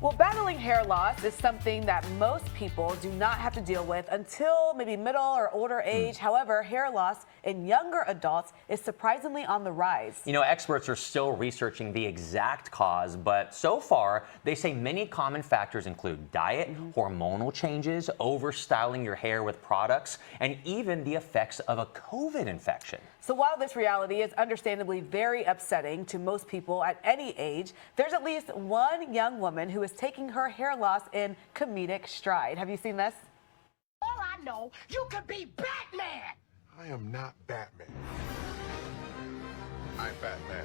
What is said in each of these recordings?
Well, battling hair loss is something that most people do not have to deal with until maybe middle or older age. However, hair loss in younger adults is surprisingly on the rise. You know, experts are still researching the exact cause, but so far, they say many common factors include diet, hormonal changes, overstyling your hair with products, and even the effects of a COVID infection. So while this reality is understandably very upsetting to most people at any age, there's at least one young woman who is taking her hair loss in comedic stride. Have you seen this? All I know, you could be Batman! I am not Batman. I'm Batman.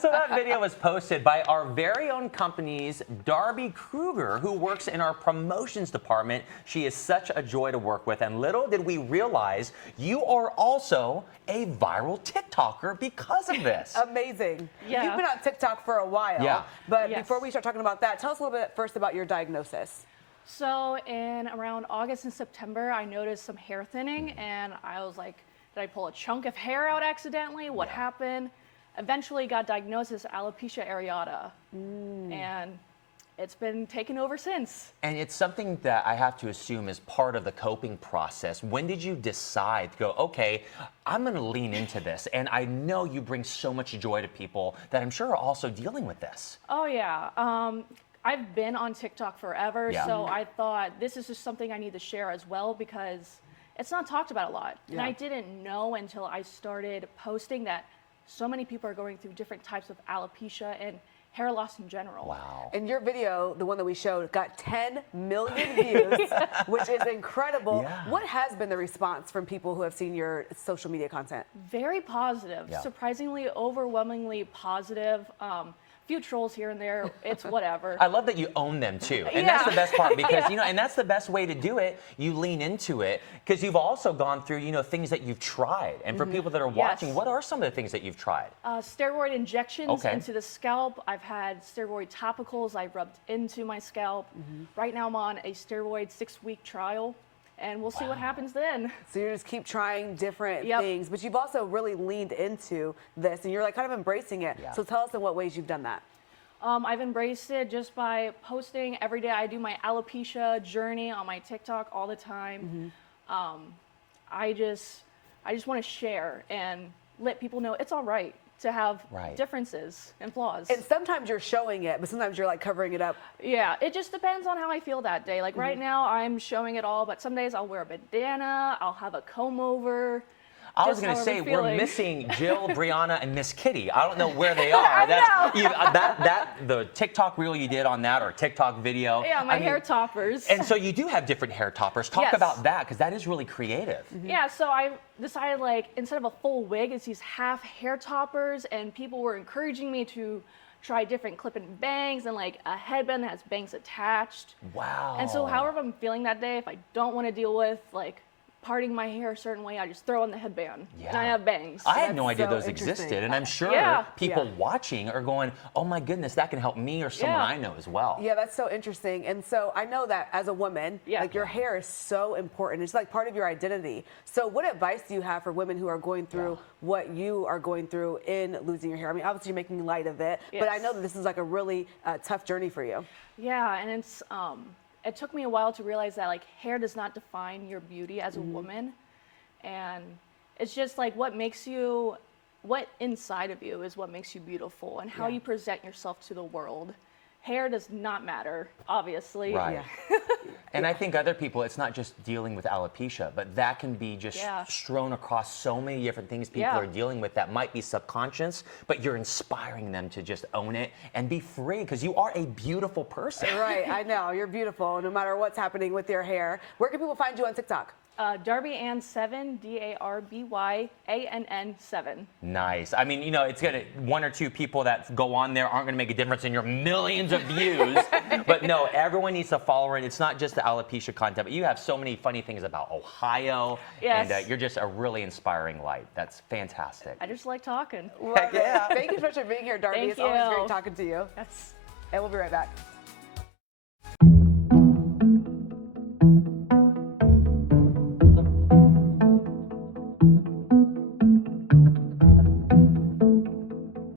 So that video was posted by our very own company's Darby Krueger, who works in our promotions department. She is such a joy to work with, and little did we realize you are also a viral TikToker because of this. Amazing. Yeah. You've been on TikTok for a while. Yeah. But Yes. before we start talking about that, tell us a little bit first about your diagnosis. So in around August and September, I noticed some hair thinning, and I was like, did I pull a chunk of hair out accidentally? What happened? Eventually got diagnosed as alopecia areata, and it's been taken over since. And it's something that I have to assume is part of the coping process. When did you decide to go, okay, I'm going to lean into this? And I know you bring so much joy to people that I'm sure are also dealing with this. Oh yeah, I've been on TikTok forever, Yeah. so I thought this is just something I need to share as well because it's not talked about a lot. And Yeah. I didn't know until I started posting that so many people are going through different types of alopecia and hair loss in general. Wow. And your video, the one that we showed, got 10 million views, which is incredible. Yeah. What has been the response from people who have seen your social media content? Very positive, Yeah. surprisingly, overwhelmingly positive. Few trolls here and there, it's whatever. I love that you own them too. And that's Yeah. the best part because, you know, and that's the best way to do it. You lean into it because you've also gone through, you know, things that you've tried. And for people that are watching, Yes. what are some of the things that you've tried? Steroid injections Okay. into the scalp. I've had steroid topicals I rubbed into my scalp. Right now I'm on a steroid 6-week trial, and we'll see what happens then. So you just keep trying different Yep. things, but you've also really leaned into this and you're like kind of embracing it. Yeah. So tell us in what ways you've done that. I've embraced it just by posting every day. I do my alopecia journey on my TikTok all the time. I just want to share and let people know it's all right to have Right. differences and flaws. And sometimes you're showing it, but sometimes you're like covering it up. Yeah, it just depends on how I feel that day. Like right now, I'm showing it all, but some days I'll wear a bandana, I'll have a comb over. I was just going to however say I'm we're feeling. missing Jill, Brianna, and Miss Kitty. I don't know where they are. The TikTok reel you did on that or TikTok video. Yeah, my I mean, hair toppers. And so you do have different hair toppers. Talk Yes. about that because that is really creative. Yeah, so I decided like instead of a full wig, it's these half hair toppers, and people were encouraging me to try different clip-in bangs and like a headband that has bangs attached. Wow. And so however I'm feeling that day, if I don't want to deal with like parting my hair a certain way, I just throw on the headband and I Yeah. have bangs. I had no That's idea so those interesting. existed, and I'm sure Yeah. people Yeah. watching are going, "Oh my goodness, that can help me or someone Yeah. I know as well." Yeah, that's so interesting. And so I know that as a woman, Yeah. like your hair is so important. It's like part of your identity. So what advice do you have for women who are going through what you are going through in losing your hair? I mean, obviously you're making light of it, but I Yes. know that this is like a really tough journey for you. Yeah, and it's it took me a while to realize that like hair does not define your beauty as a woman, and it's just like what inside of you is what makes you beautiful, and how Yeah. you present yourself to the world. Hair does not matter, obviously. Right. And I think other people, it's not just dealing with alopecia, but that can be just Yeah. strewn across so many different things people Yeah. are dealing with that might be subconscious, but you're inspiring them to just own it and be free because you are a beautiful person. Right, I know. You're beautiful no matter what's happening with your hair. Where can people find you on TikTok? Darby Ann 7, DARBYANN 7. Nice. I mean, you know, it's gonna one or two people that go on there aren't gonna make a difference in your millions of views. But no, everyone needs to follow it. It's not just the alopecia content, but you have so many funny things about Ohio, Yes. and you're just a really inspiring light. That's fantastic. I just like talking. Love it. yeah. Thank you so much for being here, Darby. Thank It's always you. great talking to you. That's And we'll be right back.